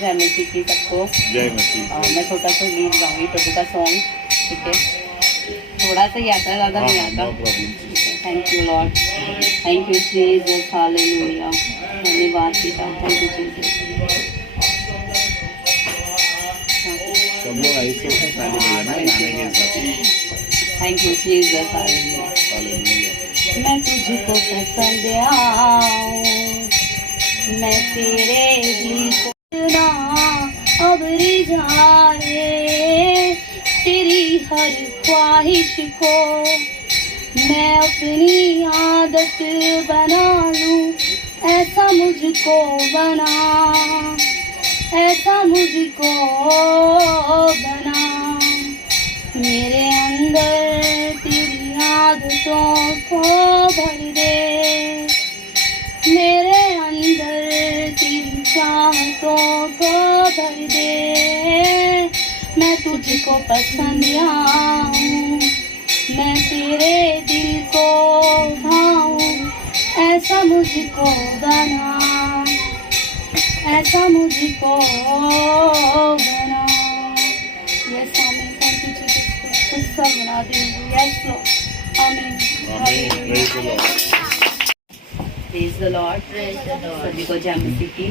जय मसीह की सबको। जय मसीह। मैं छोटा सा गीत गाऊंगी प्रभु का सॉन्ग, ठीक है? थोड़ा सा ही आता है, ज़्यादा नहीं आता। Thank you Lord, thank you Jesus, hallelujah. धन्यवाद पिता, थैंक यू जीसस। सब लोग ऐसे से ताली बजाना गाने के साथ। Thank you Jesus, hallelujah. Hallelujah. मैं तुझको पसंद आऊं, मैं तेरे दिल को अब रिझाए, तेरी हर ख्वाहिश को मैं अपनी आदत बना लूं। ऐसा मुझको बना, ऐसा मुझको बना, मेरे अंदर तेरी आदतों को भर दे, मेरे अंदर तेरी चाहतों को भर दे। मैं तुझको पसंद आऊं, मैं तेरे दिल को भाऊं, ऐसा मुझको बना, ऐसा मुझको बना। यस आमीन, थैंक यू जीसस, खुद सब बना देंगे। यस लॉर्ड, आमीन। प्रेज द लॉर्ड, सभी को जय मसीह की।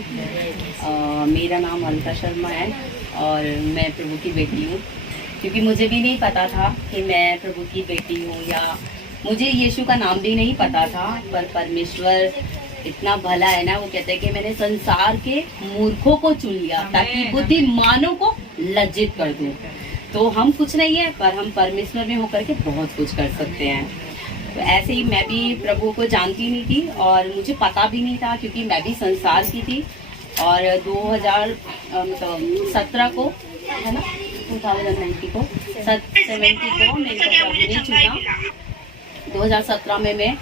मेरा नाम अलका शर्मा है और मैं प्रभु की बेटी हूँ। क्योंकि मुझे भी नहीं पता था कि मैं प्रभु की बेटी हूँ, या मुझे यीशु का नाम भी नहीं पता था। पर परमेश्वर इतना भला है ना, वो कहते हैं कि मैंने संसार के मूर्खों को चुन लिया ताकि बुद्धिमानों को लज्जित कर दूं। तो हम कुछ नहीं है, पर हम परमेश्वर में होकर के बहुत कुछ कर सकते हैं। तो ऐसे ही मैं भी प्रभु को जानती नहीं थी और मुझे पता भी नहीं था, क्योंकि मैं भी संसार की थी। और 2017 को है ना, 2090 को 70 को मेरे को प्रभु ने चुना। 2017 में मैं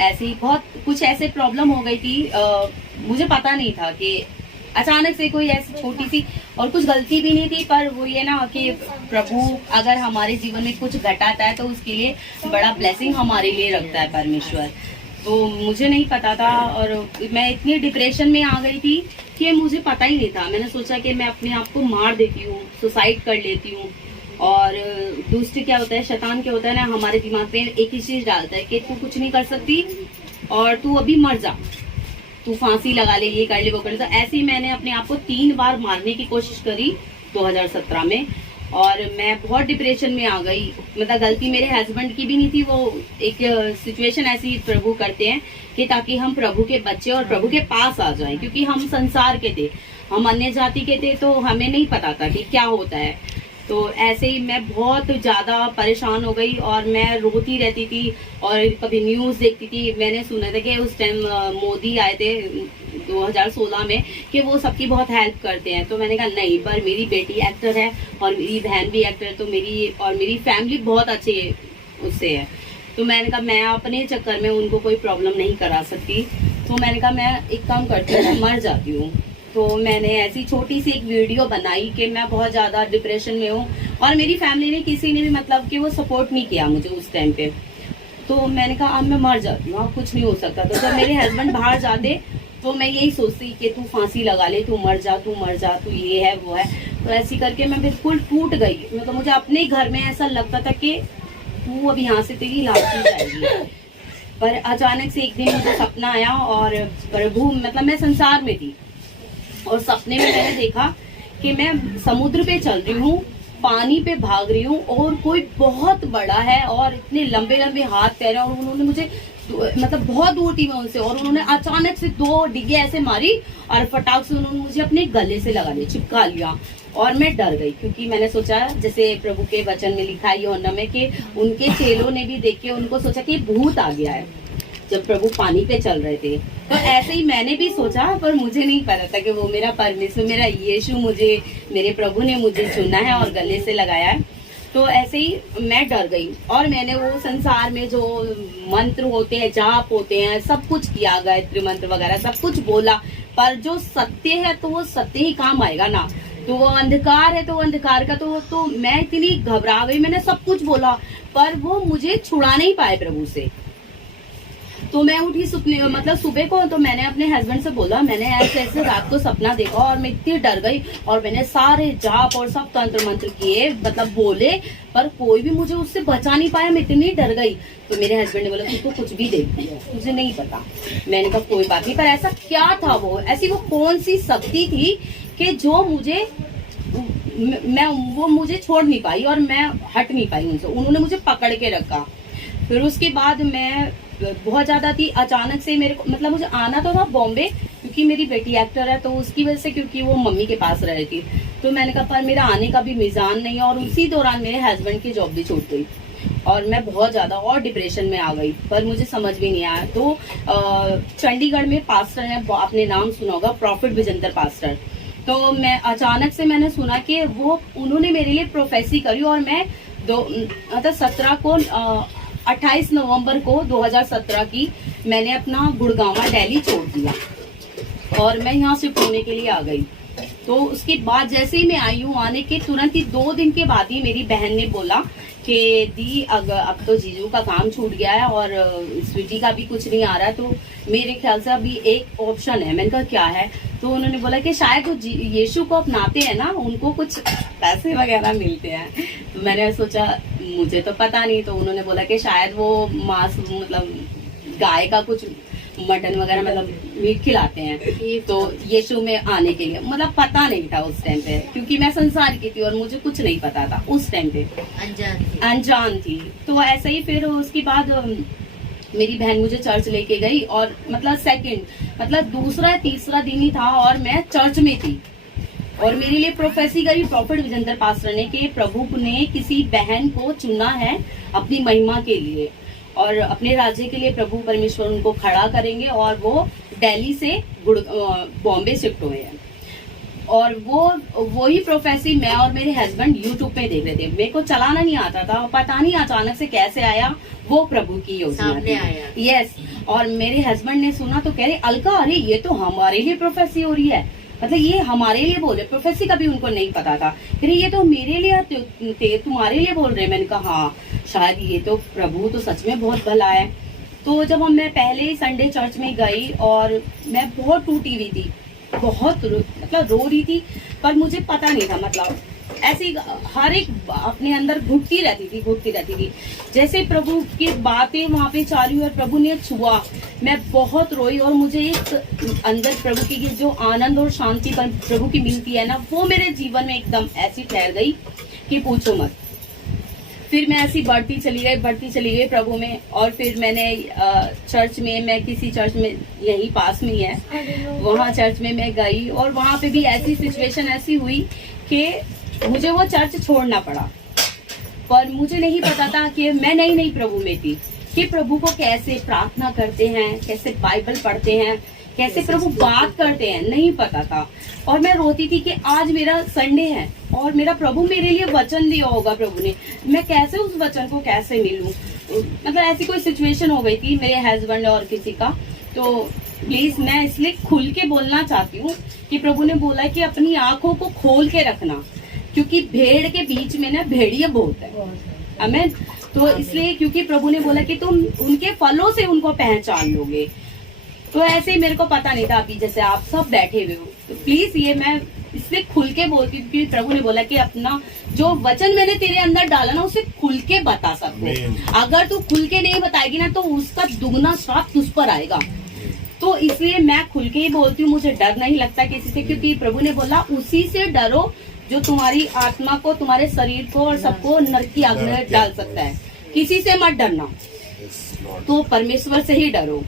ऐसे ही बहुत कुछ ऐसे प्रॉब्लम हो गई थी, मुझे पता नहीं था कि अचानक से कोई ऐसी छोटी सी, और कुछ गलती भी नहीं थी, पर वो ये ना कि प्रभु अगर हमारे जीवन में कुछ घटाता है तो उसके लिए बड़ा ब्लेसिंग हमारे लिए रखता है परमेश्वर। तो मुझे नहीं पता था और मैं इतनी डिप्रेशन में आ गई थी कि मुझे पता ही नहीं था। मैंने सोचा कि मैं अपने आप को मार देती हूँ, सुसाइड कर लेती हूँ। और दूसरी क्या होता है, शैतान क्या होता है ना, हमारे दिमाग में एक ही चीज डालता है कि तू कुछ नहीं कर सकती और तू अभी मर जा, तू फांसी लगा ले, ये कर ले, वो कर ले। तो ऐसे ही मैंने अपने आप को 3 बार मारने की कोशिश करी 2017 में, और मैं बहुत डिप्रेशन में आ गई। मतलब गलती मेरे हस्बैंड की भी नहीं थी, वो एक सिचुएशन ऐसी प्रभु करते हैं कि ताकि हम प्रभु के बच्चे और प्रभु के पास आ जाएं, क्योंकि हम संसार के थे, हम अन्य जाति के थे, तो हमें नहीं पता था कि क्या होता है। तो ऐसे ही मैं बहुत ज़्यादा परेशान हो गई और मैं रोती रहती थी और कभी न्यूज़ देखती थी। मैंने सुना था कि उस टाइम मोदी आए थे 2016 में कि वो सबकी बहुत हेल्प करते हैं। तो मैंने कहा नहीं, पर मेरी बेटी एक्टर है और मेरी बहन भी एक्टर है, तो मेरी फैमिली बहुत अच्छी उससे है। तो मैंने कहा मैं अपने चक्कर में उनको कोई प्रॉब्लम नहीं करा सकती। तो मैंने कहा मैं एक काम करती हूँ, मर जाती हूँ। तो मैंने ऐसी छोटी सी एक वीडियो बनाई कि मैं बहुत ज़्यादा डिप्रेशन में हूँ और मेरी फैमिली ने किसी ने भी मतलब कि वो सपोर्ट नहीं किया मुझे उस टाइम पे। तो मैंने कहा अब मैं मर जाती हूँ, अब कुछ नहीं हो सकता। तो जब मेरे हस्बैंड बाहर जाते तो मैं यही सोचती कि तू फांसी लगा ले, तू मर जा, तू मर जा, तू ये है वो है। तो ऐसी करके मैं बिल्कुल टूट गई। मतलब मुझे अपने घर में ऐसा लगता था कि तू अब यहाँ से तेरी लाश ही जाएगी। पर अचानक से एक दिन मुझे सपना आया और प्रभु, मतलब मैं संसार में थी और सपने में मैंने देखा कि मैं समुद्र पे चल रही हूँ, पानी पे भाग रही हूँ और कोई बहुत बड़ा है और इतने लंबे लंबे हाथ पैर हैं और उन्होंने मुझे, मतलब बहुत दूर थी मैं उनसे, और उन्होंने अचानक से 2 डिगे ऐसे मारी और फटाक से उन्होंने मुझे अपने गले से लगा लिया, चिपका लिया। और मैं डर गई, क्योंकि मैंने सोचा जैसे प्रभु के वचन में लिखा है यूहन्ना में कि उनके चेलों ने भी देख के उनको सोचा कि भूत आ गया है जब प्रभु पानी पे चल रहे थे। तो ऐसे ही मैंने भी सोचा, पर मुझे नहीं पता था कि वो मेरा परमेश्वर, मेरा यीशु, मेरे प्रभु ने मुझे चुना है और गले से लगाया है। तो ऐसे ही मैं डर गई और मैंने वो संसार में जो मंत्र होते हैं, जाप होते हैं, सब कुछ किया, गायत्री मंत्र वगैरह सब कुछ बोला। पर जो सत्य है तो वो सत्य ही काम आएगा ना, तो वो अंधकार है तो वो अंधकार का तो मैं इतनी घबरा गई। मैंने सब कुछ बोला पर वो मुझे छुड़ा नहीं पाए प्रभु से। तो मैं उठी मतलब सुबह को, तो मैंने अपने हस्बैंड से बोला, मैंने ऐसे ऐसे रात को सपना देखा और मैं इतनी डर गई, और मैंने सारे जाप और सब तंत्र मंत्र किए, मतलब बोले, पर कोई भी मुझे उससे बचा नहीं पाया, मैं इतनी डर गई। तो मेरे हस्बैंड ने बोला तू तो कुछ भी देखती है, मुझे नहीं पता। मैंने कहा कोई बात नहीं, पर ऐसा क्या था वो, ऐसी वो कौन सी शक्ति थी कि जो वो मुझे छोड़ नहीं पाई और मैं हट नहीं पाई उनसे, उन्होंने मुझे पकड़ के रखा। फिर उसके बाद मैं बहुत ज्यादा थी, अचानक से मेरे को, मतलब मुझे आना तो था बॉम्बे, क्योंकि मेरी बेटी एक्टर है, तो उसकी वजह से, क्योंकि वो मम्मी के पास रह रही थी, तो मैंने कहा पर मेरा आने का भी मिजान नहीं है। और उसी दौरान मेरे हस्बैंड की जॉब भी छूट गई और मैं बहुत ज्यादा और डिप्रेशन में आ गई, पर मुझे समझ भी नहीं आया। तो चंडीगढ़ में पास्टर है, आपने नाम सुना होगा, प्रॉफिट विजेंदर पास्टर। तो मैं अचानक से मैंने सुना कि वो उन्होंने मेरे लिए प्रोफेसी करी, और मैं 28 नवंबर को 2017 की मैंने अपना गुड़गांवा दिल्ली छोड़ दिया और मैं यहाँ शिफ्ट होने के लिए आ गई। तो उसके बाद जैसे ही मैं आई हूँ, आने के तुरंत ही 2 दिन के बाद ही मेरी बहन ने बोला कि दी अगर अब तो जीजू का काम छूट गया है और स्वीटी का भी कुछ नहीं आ रहा है, तो मेरे ख्याल से अभी एक ऑप्शन है। मैंने कहा क्या है? तो उन्होंने बोला कि शायद वो यीशु को अपनाते हैं ना, उनको कुछ पैसे वगैरह मिलते हैं। तो मैंने सोचा मुझे तो पता नहीं, तो उन्होंने बोला कि शायद वो मांस, मतलब गाय का कुछ मटन वगैरह, मतलब मीट खिलाते हैं, तो यीशु में आने के लिए, मतलब पता नहीं था उस टाइम पे, क्योंकि मैं संसार की थी और मुझे कुछ नहीं पता था उस टाइम पे, अनजान थी। तो ऐसे ही फिर उसके बाद मेरी बहन मुझे चर्च लेके गई, और मतलब दूसरा तीसरा दिन ही था और मैं चर्च में थी, और मेरे लिए प्रोफेसी करी प्रॉफिट विजेंदर पास्टर ने कि प्रभु ने किसी बहन को चुना है अपनी महिमा के लिए और अपने राज्य के लिए, प्रभु परमेश्वर उनको खड़ा करेंगे, और वो दिल्ली से बॉम्बे शिफ्ट हुए हैं। और वही प्रोफेसी मैं और मेरे हस्बैंड यूट्यूब पे देख रहे थे। मेरे को चलाना नहीं आता था, पता नहीं अचानक से कैसे आया, वो प्रभु की योजना थी। यस। और मेरे हस्बैंड ने सुना तो कह रहे अलका, अरे ये तो हमारे लिए प्रोफेसी हो रही है, मतलब ये हमारे लिए बोल रहे, प्रोफेसी का भी उनको नहीं पता था। फिर ये तो मेरे लिए तुम्हारे लिए बोल रहे। मैंने कहा हाँ, शायद ये तो प्रभु तो सच में बहुत भला है। तो जब मैं पहले संडे चर्च में गई और मैं बहुत टूटी हुई थी, बहुत मतलब रो रही थी, पर मुझे पता नहीं था, मतलब ऐसी हर एक अपने अंदर घुटती रहती थी। जैसे प्रभु की बातें वहां पे चालू और प्रभु ने छुआ, मैं बहुत रोई, और मुझे एक अंदर प्रभु की जो आनंद और शांति प्रभु की मिलती है ना, वो मेरे जीवन में एकदम ऐसी ठहर गई कि पूछो मत। फिर मैं ऐसी बढ़ती चली गई प्रभु में। और फिर मैंने चर्च में, मैं किसी चर्च में यही पास में ही है, वहाँ चर्च में मैं गई, और वहाँ पे भी ऐसी सिचुएशन ऐसी हुई कि मुझे वो चर्च छोड़ना पड़ा। पर मुझे नहीं पता था कि मैं नई प्रभु में थी, कि प्रभु को कैसे प्रार्थना करते हैं, कैसे बाइबल पढ़ते हैं, कैसे प्रभु बात करते हैं, नहीं पता था। और मैं रोती थी कि आज मेरा संडे है और मेरा प्रभु मेरे लिए वचन दिया होगा प्रभु ने, मैं कैसे उस वचन को कैसे मिलूं। मतलब ऐसी कोई सिचुएशन हो गई थी मेरे हस्बैंड और किसी का। तो प्लीज मैं इसलिए खुल के बोलना चाहती हूँ कि प्रभु ने बोला कि अपनी आंखों को खोल के रखना, क्योंकि भेड़ के बीच में ना भेड़िए बहुत है। आमीन। तो इसलिए क्योंकि प्रभु ने बोला कि तुम उनके फलों से उनको पहचान लोगे। तो ऐसे ही मेरे को पता नहीं था, अभी जैसे आप सब बैठे हुए हो, तो प्लीज ये मैं इसलिए खुल के बोलती हूँ क्योंकि प्रभु ने बोला कि अपना जो वचन मैंने तेरे अंदर डाला ना, उसे खुल के बता सकते। अगर तू खुल के नहीं बताएगी ना, तो उसका दुगना श्राप तुझ पर आएगा। तो इसलिए मैं खुल के ही बोलती हूँ, मुझे डर नहीं लगता किसी से, क्योंकि प्रभु ने बोला उसी से डरो जो तुम्हारी आत्मा को, तुम्हारे शरीर को और सबको नरक की आग में डाल सकता है। किसी से मत डरना, तो परमेश्वर से ही डरो,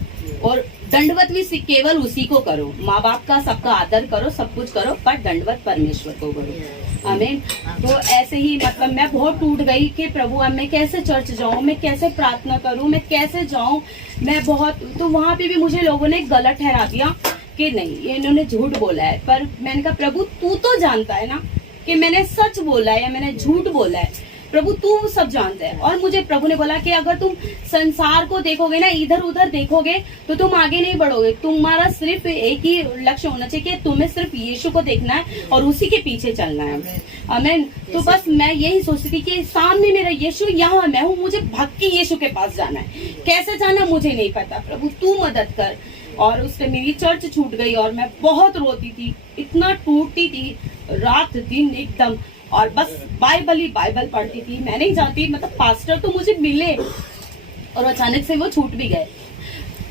और दंडवत भी केवल उसी को करो। माँ बाप का सबका आदर करो, सब कुछ करो, पर दंडवत परमेश्वर को करो। आमीन। तो ऐसे ही मतलब मैं बहुत टूट गई कि प्रभु अब मैं कैसे चर्च जाऊं, मैं कैसे प्रार्थना करूं, मैं कैसे जाऊं, मैं बहुत। तो वहां पे भी मुझे लोगों ने गलत ठहरा दिया कि नहीं, ये इन्होंने झूठ बोला है। पर मैंने कहा प्रभु तू तो जानता है ना कि मैंने सच बोला है या मैंने झूठ बोला है। प्रभु तू सब जानता है। और मुझे प्रभु ने बोला कि अगर तुम संसार को देखोगे ना, इधर उधर देखोगे, तो तुम आगे नहीं बढ़ोगे। तुम्हारा सिर्फ एक ही लक्ष्य होना चाहिए कि तुम्हें सिर्फ यीशु को देखना है और उसी के पीछे चलना है। आमीन। तो बस मैं यही सोचती थी कि सामने मेरा यीशु, यहाँ मैं हूँ, मुझे भाग के यीशु के पास जाना है। कैसे जाना मुझे नहीं पता, प्रभु तू मदद कर। और उससे मेरी चर्च छूट गई और मैं बहुत रोती थी, इतना टूटती थी, रात दिन एकदम। और बस बाइबल ही बाइबल पढ़ती थी। मैं नहीं जानती, मतलब पास्टर तो मुझे मिले और अचानक से वो छूट भी गए।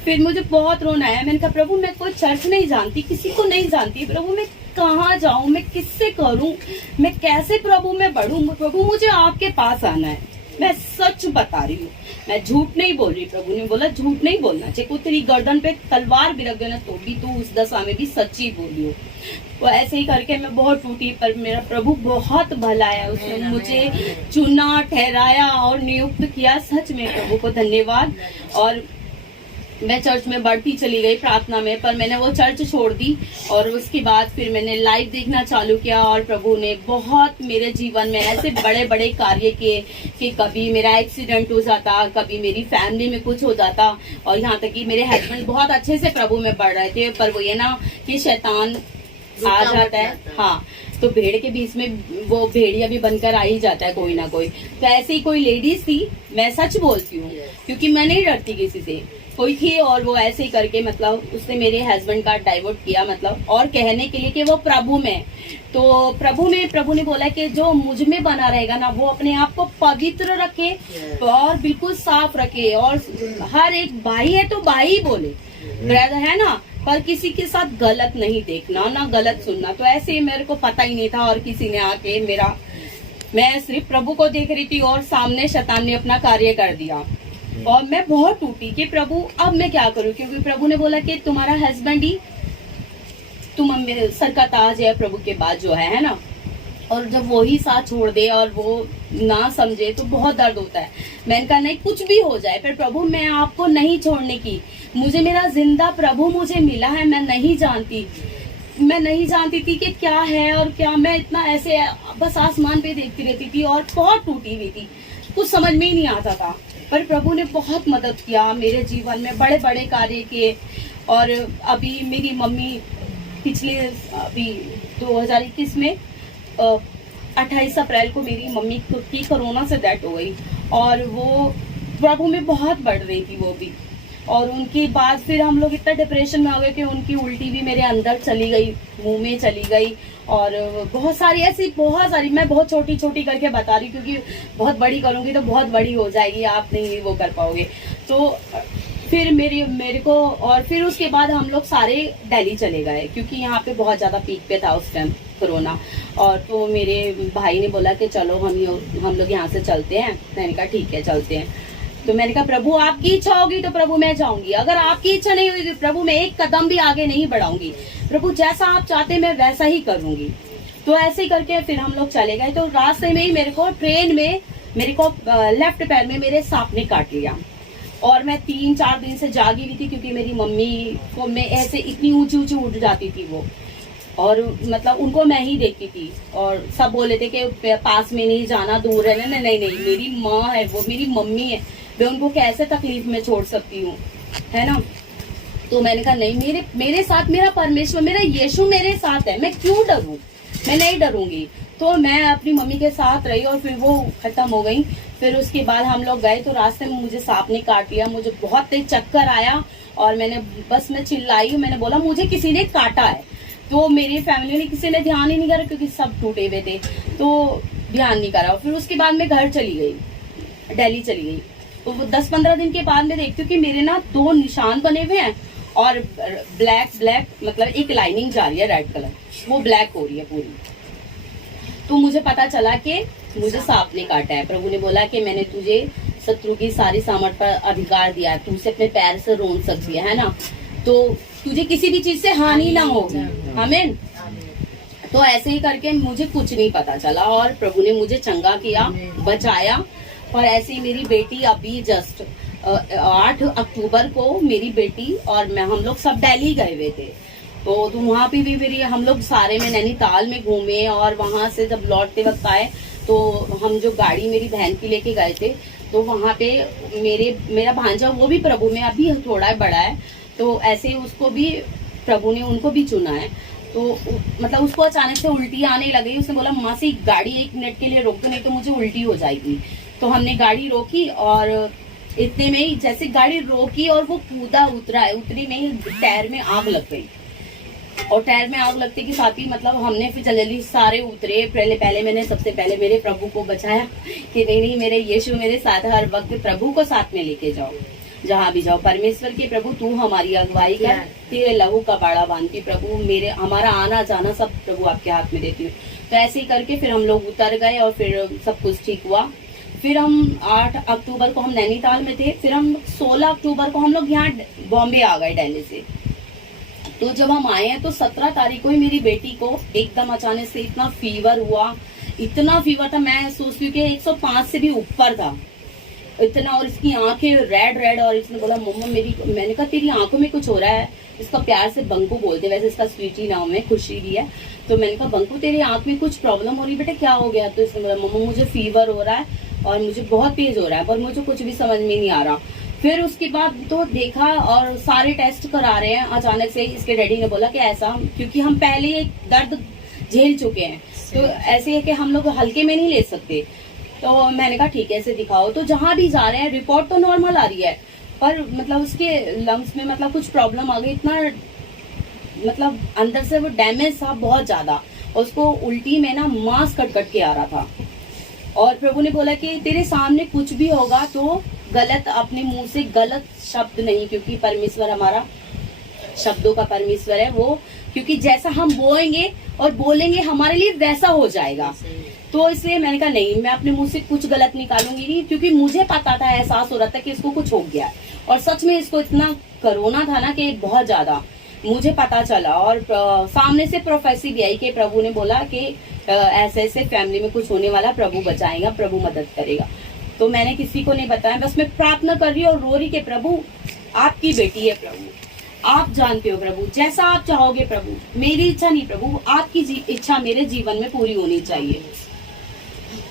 फिर मुझे बहुत रोना आया। मैंने कहा प्रभु मैं कोई चर्च नहीं जानती, किसी को नहीं जानती, प्रभु मैं कहाँ जाऊं, मैं किससे करूं, मैं कैसे प्रभु मैं बढ़ूं। प्रभु मुझे आपके पास आना है, मैं सच बता रही हूँ, मैं झूठ नहीं बोल रही। प्रभु ने बोला झूठ नहीं बोलना चाहिए, कोई तेरी गर्दन पे तलवार भी रख देना तो भी तू उस दशा में भी सच्ची बोली हो। तो ऐसे ही करके मैं बहुत टूटी, पर मेरा प्रभु बहुत भला है। उसने मुझे चुना, ठहराया और नियुक्त किया। सच में प्रभु को धन्यवाद। और मैं चर्च में बढ़ती चली गई प्रार्थना में, पर मैंने वो चर्च छोड़ दी। और उसके बाद फिर मैंने लाइव देखना चालू किया और प्रभु ने बहुत मेरे जीवन में ऐसे बड़े बड़े कार्य किए कि कभी मेरा एक्सीडेंट हो जाता, कभी मेरी फैमिली में कुछ हो जाता। और यहाँ तक कि मेरे हस्बैंड बहुत अच्छे से प्रभु में बढ़ रहे थे, पर वो ये ना कि शैतान आ जाता है। हाँ, तो भेड़ के बीच में वो भेड़िया भी बनकर आ ही जाता है कोई ना कोई। तो ऐसे ही कोई लेडीज थी, मैं सच बोलती हूँ क्योंकि मैं नहीं डरती किसी से, कोई थी और वो ऐसे ही करके मतलब उसने मेरे हस्बैंड का डाइवर्ट किया, मतलब और कहने के लिए कि वो प्रभु में। तो प्रभु ने बोला कि जो मुझ में बना रहेगा ना, वो अपने आप को पवित्र रखे और बिल्कुल साफ रखे। और हर एक भाई है तो भाई बोले, ब्रदर है ना, पर किसी के साथ गलत नहीं देखना, ना गलत सुनना। तो ऐसे मेरे को पता ही नहीं था और किसी ने आके मैं सिर्फ प्रभु को देख रही थी और सामने शैतान ने अपना कार्य कर दिया। और मैं बहुत टूटी कि प्रभु अब मैं क्या करूं, क्योंकि प्रभु ने बोला कि तुम्हारा हस्बैंड ही तुम सर का ताज है प्रभु के बाद जो है ना। और जब वो ही साथ छोड़ दे और वो ना समझे तो बहुत दर्द होता है। मैंने कहा नहीं, कुछ भी हो जाए पर प्रभु मैं आपको नहीं छोड़ने की, मुझे मेरा जिंदा प्रभु मुझे मिला है। मैं नहीं जानती थी कि क्या है और क्या, मैं इतना ऐसे बस आसमान पे देखती रहती थी और बहुत टूटी हुई थी, कुछ समझ में ही नहीं आता था। पर प्रभु ने बहुत मदद किया मेरे जीवन में, बड़े बड़े कार्य किए। और अभी मेरी मम्मी पिछले अभी 2021 में 28 अप्रैल को मेरी मम्मी की कोरोना से डेथ हो गई। और वो प्रभु में बहुत बढ़ रही थी वो भी। और उनके बाद फिर हम लोग इतना डिप्रेशन में हो गए कि उनकी उल्टी भी मेरे अंदर चली गई, मुंह में चली गई। और बहुत सारी मैं बहुत छोटी छोटी करके बता रही हूँ, क्योंकि बहुत बड़ी करूंगी तो बहुत बड़ी हो जाएगी, आप नहीं वो कर पाओगे। तो फिर मेरे को और फिर उसके बाद हम लोग सारे दिल्ली चले गए, क्योंकि यहाँ पे बहुत ज्यादा पीक पे था उस टाइम कोरोना। और तो मेरे भाई ने बोला कि चलो हम लोग यहाँ से चलते हैं। मैंने कहा ठीक है चलते हैं। तो मैंने कहा प्रभु आपकी इच्छा होगी तो प्रभु मैं जाऊंगी, अगर आपकी इच्छा नहीं होगी तो प्रभु मैं एक कदम भी आगे नहीं बढ़ाऊंगी, प्रभु जैसा आप चाहते मैं वैसा ही करूंगी। तो ऐसे ही करके फिर हम लोग चले गए। तो रास्ते में ही मेरे को ट्रेन में लेफ्ट पैर में मेरे सांप ने काट लिया। और मैं 3-4 दिन से जागी हुई थी, क्योंकि मेरी मम्मी को मैं ऐसे इतनी ऊंची उठ जाती थी वो, और मतलब उनको मैं ही देखती थी। और सब बोले थे कि पास में नहीं जाना, दूर रहना। नहीं, मेरी माँ है, वो मेरी मम्मी है, मैं उनको कैसे तकलीफ में छोड़ सकती हूँ, है ना। तो मैंने कहा नहीं, मेरे साथ मेरा परमेश्वर, मेरा यीशु मेरे साथ है, मैं क्यों डरूं, मैं नहीं डरूंगी। तो मैं अपनी मम्मी के साथ रही और फिर वो खत्म हो गई। फिर उसके बाद हम लोग गए तो रास्ते में मुझे सांप ने काट लिया, मुझे बहुत तेज चक्कर आया और मैं चिल्लाई, मैंने बोला मुझे किसी ने काटा है। तो मेरी फैमिली ने किसी ने ध्यान ही नहीं करा, क्योंकि सब टूटे हुए थे, तो ध्यान नहीं करा। फिर उसके बाद मैं घर चली गई, दिल्ली चली गई। तो 10-15 दिन के बाद मैं देखती हूँ कि मेरे ना 2 निशान बने हुए हैं और ब्लैक मतलब एक लाइनिंग जा रही है रेड कलर, वो ब्लैक हो रही है पूरी। तो मुझे पता चला कि मुझे सांप ने काटा है। प्रभु ने बोला कि मैंने तुझे शत्रु की सारी सामर्थ पर अधिकार दिया है, तू उसे अपने पैर से रोन सकती है ना, तो तुझे किसी भी चीज से हानि ना होगी। आमीन। तो ऐसे ही करके मुझे कुछ नहीं पता चला और प्रभु ने मुझे चंगा किया, बचाया। और ऐसे ही मेरी बेटी अभी जस्ट 8 अक्टूबर को मेरी बेटी और मैं हम लोग सब दिल्ली गए हुए थे। तो वहाँ पे भी हम लोग सारे में नैनीताल में घूमे और वहां से जब लौटते वक्त आए तो हम जो गाड़ी मेरी बहन की लेके गए थे, तो वहाँ पे मेरा भांजा वो भी प्रभु में अभी थोड़ा बड़ा है, तो ऐसे ही उसको भी प्रभु ने उनको भी चुना है। तो मतलब उसको अचानक से उल्टी आने लगी। उसने बोला माँ से गाड़ी 1 मिनट के लिए रोक दो, नहीं तो मुझे उल्टी हो जाएगी। तो हमने गाड़ी रोकी और इतने में ही जैसे गाड़ी रोकी और वो कूदा उतरा है, उतरी में ही टायर में आग लग गई। और टायर में आग लगते के साथ ही मतलब हमने फिर जल्दी सारे उतरे। पहले मैंने सबसे पहले मेरे प्रभु को बचाया कि नहीं मेरे यीशु मेरे साथ, हर वक्त प्रभु को साथ में लेके जाओ जहाँ भी जाओ। परमेश्वर के प्रभु तू हमारी अगुवाई कर, तेरे लहू का बाड़ा बांधती प्रभु, हमारा आना जाना सब प्रभु आपके हाथ में देती हूँ। तो ऐसे ही करके फिर हम लोग उतर गए और फिर सब कुछ ठीक हुआ। फिर हम 8 अक्टूबर को हम नैनीताल में थे, फिर हम 16 अक्टूबर को हम लोग यहाँ बॉम्बे आ गए दिल्ली से। तो जब हम आए हैं तो 17 तारीख को ही मेरी बेटी को एकदम अचानक से इतना फीवर हुआ, इतना फीवर था, मैं सोचती हूँ कि 105 से भी ऊपर था इतना। और इसकी आंखें रेड और इसने बोला मम्मा मैंने कहा तेरी आंखों में कुछ हो रहा है। इसका प्यार से बंकू बोलते, वैसे इसका स्वीटी नाम है, खुशी भी है। तो मैंने कहा बंकू तेरी आंख में कुछ प्रॉब्लम हो रही बेटा, क्या हो गया? तो इसने बोला मम्मा मुझे फीवर हो रहा है और मुझे बहुत तेज हो रहा है, पर मुझे कुछ भी समझ में नहीं आ रहा। फिर उसके बाद तो देखा और सारे टेस्ट करा रहे हैं। अचानक से इसके डैडी ने बोला कि ऐसा, क्योंकि हम पहले ही दर्द झेल चुके हैं, तो ऐसे है कि हम लोग हल्के में नहीं ले सकते। तो मैंने कहा ठीक है इसे दिखाओ। तो जहाँ भी जा रहे हैं रिपोर्ट तो नॉर्मल आ रही है, पर मतलब उसके लंग्स में मतलब कुछ प्रॉब्लम आ गई, इतना मतलब अंदर से वो डैमेज था बहुत ज्यादा। उसको उल्टी में ना मांस कट के आ रहा था। और प्रभु ने बोला कि तेरे सामने कुछ भी होगा तो गलत, अपने मुंह से गलत शब्द नहीं, क्योंकि परमेश्वर हमारा शब्दों का परमेश्वर है वो, क्योंकि जैसा हम बोएंगे और बोलेंगे हमारे लिए वैसा हो जाएगा। तो इसलिए मैंने कहा नहीं, मैं अपने मुंह से कुछ गलत निकालूंगी नहीं, क्योंकि मुझे पता था, एहसास हो रहा था कि इसको कुछ हो गया। और सच में इसको इतना कोरोना था ना कि बहुत ज्यादा मुझे पता चला। और सामने से प्रोफेसी भी आई कि प्रभु ने बोला कि ऐसे ऐसे फैमिली में कुछ होने वाला, प्रभु बचाएगा, प्रभु मदद करेगा। तो मैंने किसी को नहीं बताया, बस मैं प्रार्थना कर रही और रो रही कि प्रभु आपकी बेटी है, प्रभु आप जानते हो प्रभु, जैसा आप चाहोगे प्रभु, मेरी इच्छा नहीं प्रभु, आपकी इच्छा मेरे जीवन में पूरी होनी चाहिए।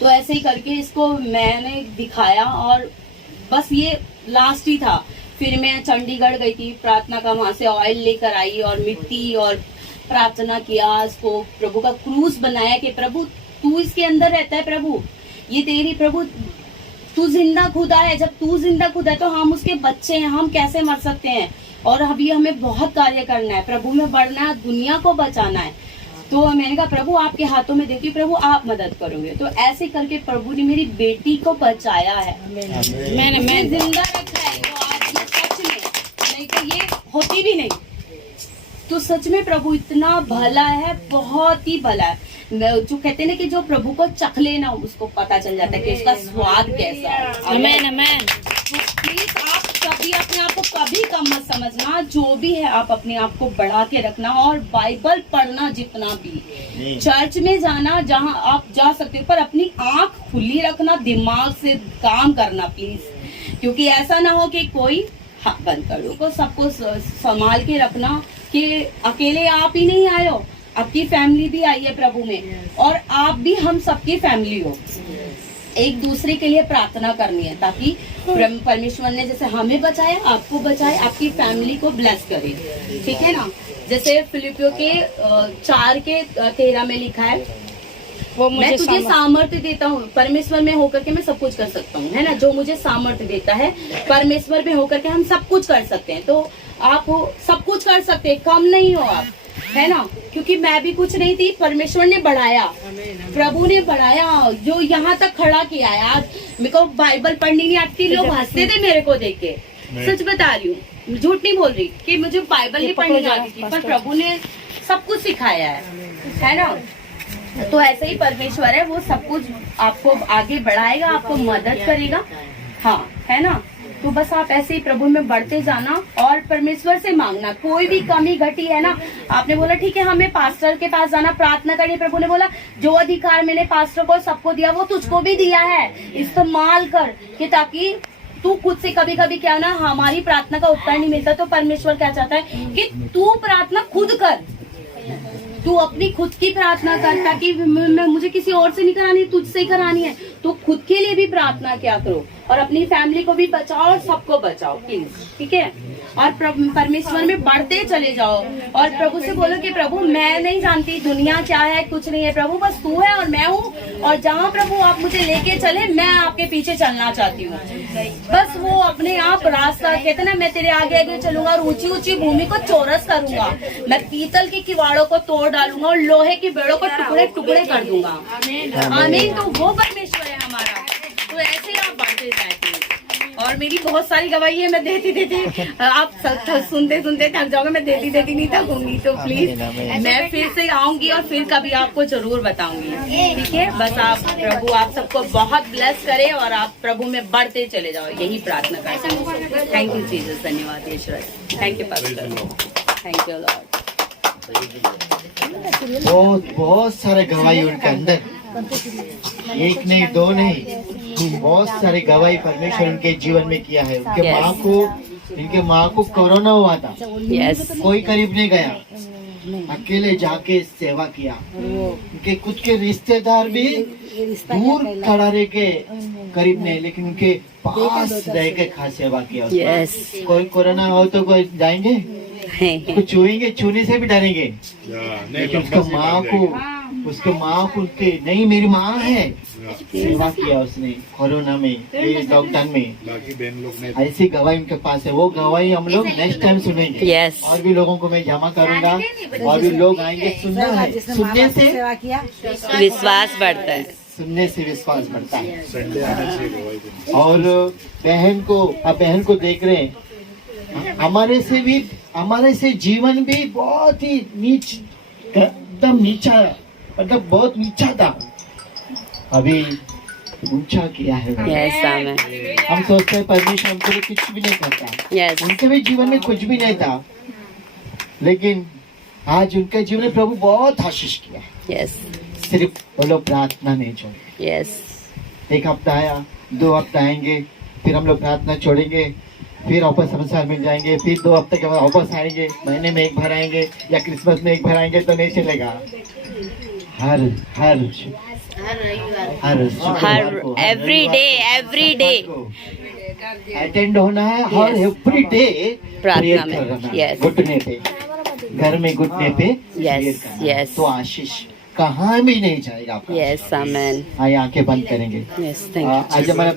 तो ऐसे ही करके इसको मैंने दिखाया और बस ये लास्ट ही था। फिर मैं चंडीगढ़ गई थी, प्रार्थना का वहां से ऑयल लेकर आई और मिट्टी और प्रार्थना किया, इसको प्रभु का क्रूस बनाया कि प्रभु तू इसके अंदर रहता है, प्रभु ये तेरी, प्रभु तू जिंदा खुदा है, जब तू जिंदा खुदा है तो हम उसके बच्चे हैं, हम कैसे मर सकते हैं? और अभी हमें बहुत कार्य करना है, प्रभु में बढ़ना है, दुनिया को बचाना है। तो मैंने कहा प्रभु आपके हाथों में देती हूँ, प्रभु आप मदद करोगे। तो ऐसे करके प्रभु ने मेरी बेटी को बचाया है, मैंने जिंदा रखा है वो आज में, सच में, नहीं तो ये होती भी नहीं। तो सच में प्रभु इतना भला है, बहुत ही भला है। जो कहते हैं ना कि जो प्रभु को चख लेना उसको पता चल जाता है कि उसका स्वाद कैसा है। आमेन आमेन। प्लीज आप कभी अपने आप को कभी कम मत समझना, जो भी है आप अपने आप को बढ़ा के रखना और बाइबल पढ़ना, जितना भी चर्च में जाना जहां आप जा सकते हो, पर अपनी आंख खुली रखना, दिमाग से काम करना प्लीज, क्योंकि ऐसा ना हो कि कोई हाँ बंद कर दो। सबको संभाल के रखना कि अकेले आप ही नहीं आए हो, आपकी फैमिली भी आई है प्रभु में, और आप भी हम सबकी फैमिली हो। एक दूसरे के लिए प्रार्थना करनी है ताकि परमेश्वर ने जैसे हमें बचाया, आपको बचाए, आपकी फैमिली को ब्लेस करे, ठीक है ना। जैसे फिलिपियों के 4:13 में लिखा है, वो मैं तुझे सामर्थ्य देता हूँ, परमेश्वर में होकर के मैं सब कुछ कर सकता हूँ, है ना। जो मुझे सामर्थ्य देता है, परमेश्वर में होकर के हम सब कुछ कर सकते हैं। तो आप सब कुछ कर सकते हैं, कम नहीं हो आप, है ना। क्योंकि मैं भी कुछ नहीं थी, परमेश्वर ने बढ़ाया, प्रभु ने बढ़ाया, जो यहाँ तक खड़ा किया है। आज मेरे को बाइबल पढ़नी नहीं आती, लोग हंसते थे मेरे को देख के, सच बता रही हूँ, झूठ नहीं बोल रही कि मुझे बाइबल नहीं पढ़नी आती थी, पर प्रभु ने सब कुछ सिखाया है ना। तो ऐसे ही परमेश्वर है, वो सब कुछ आपको आगे बढ़ाएगा, आपको मदद करेगा, हाँ, है ना। तो बस आप ऐसे ही प्रभु में बढ़ते जाना और परमेश्वर से मांगना, कोई भी कमी घटी है ना। आपने बोला ठीक है हमें पास्टर के पास जाना, प्रार्थना करनी, प्रभु ने बोला जो अधिकार मैंने पास्टर को सबको दिया वो तुझको भी दिया है, इस्तेमाल कर कि ताकि तू खुद से कभी कभी क्या ना, हमारी प्रार्थना का उत्तर नहीं मिलता तो परमेश्वर क्या चाहता है कि तू प्रार्थना खुद कर, तू अपनी खुद की प्रार्थना कर, ताकि मुझे किसी और से नहीं करानी, तुझसे ही करानी है। तो खुद के लिए भी प्रार्थना क्या करो और अपनी फैमिली को भी बचाओ और सबको बचाओ प्लीज, ठीक है। और परमेश्वर में बढ़ते चले जाओ और प्रभु से बोलो कि प्रभु मैं नहीं जानती दुनिया क्या है, कुछ नहीं है प्रभु, बस तू है और मैं हूँ, और जहाँ प्रभु आप मुझे लेके चले मैं आपके पीछे चलना चाहती हूँ। बस वो अपने आप रास्ता, कहते ना मैं तेरे आगे आगे चलूंगा और ऊंची ऊंची भूमि को चौरस करूंगा, मैं पीतल के किवाड़ों को तोड़ डालूंगा और लोहे की बेड़ों को टुकड़े टुकड़े कर दूंगा। आमीन। तो वो परमेश्वर है हमारा, तो ऐसे आप बढ़ते जाएंगे। और मेरी बहुत सारी गवाही है, मैं देती आप सुनते सुनते थक जाओगे, मैं देती नहीं थकूंगी। तो प्लीज मैं फिर से आऊंगी और फिर कभी आपको जरूर बताऊंगी, ठीक है। बस आप प्रभु आप सबको बहुत ब्लेस करे और आप प्रभु में बढ़ते चले जाओ, यही प्रार्थना करती हूँ। थैंक यू जीसस, धन्यवाद ईश्वर, thank you pastor, thank you Lord. बहुत सारे गवाही उनके अंदर, एक नहीं दो नहीं, बहुत सारे गवाही परमेश्वर उनके जीवन में किया है। इनके माँ को कोरोना हुआ था, कोई करीब नहीं गया, अकेले जाके सेवा किया। उनके खुद के रिश्तेदार भी दूर खड़ा रह के करीब नहीं, लेकिन उनके पास रह के खास सेवा किया। कोई कोरोना हो तो कोई जाएंगे, कुछ छुएंगे, छूने से भी डरेंगे, लेकिन उसके माँ को नहीं मेरी माँ है, सेवा किया उसने कोरोना में, लॉकडाउन में। बाकी बहन लोग ने ऐसी गवाही उनके पास है, वो गवाही हम लोग नेक्स्ट टाइम सुनेंगे। और भी लोगों को मैं जमा करूंगा और भी लोग आएंगे। सुनना है, सुनने से विश्वास बढ़ता है, सुनने से विश्वास बढ़ता है। संडे आने से गवाही देनी। और बहन को देख रहे हैं, हमारे से जीवन भी बहुत ही एकदम नीचा, मतलब बहुत नीचा था, अभी ऊंचा किया है। हम सोचते हैं परमेश्वर हमको कुछ भी नहीं करता, उनके भी जीवन में कुछ भी नहीं था, लेकिन आज उनके जीवन में प्रभु बहुत आशीष किया। सिर्फ वो लोग प्रार्थना नहीं छोड़े। एक हफ्ता आया, 2 हफ्ता आएंगे, फिर हम लोग प्रार्थना छोड़ेंगे, फिर वापस संसार मिल जाएंगे, फिर 2 हफ्ते के बाद वापस आएंगे, महीने में एक बार आएंगे या क्रिसमस में एक बार आएंगे, तो नहीं चलेगा। हर एवरी डे अटेंड होना है, हर एवरी डे प्रार्थना में, घुटने पे, घर में घुटने पे करना, तो आशीष कहाँ भी नहीं जाएगा आपका। आमीन। आइए आंखें बंद करेंगे। Thank you. आज हमारा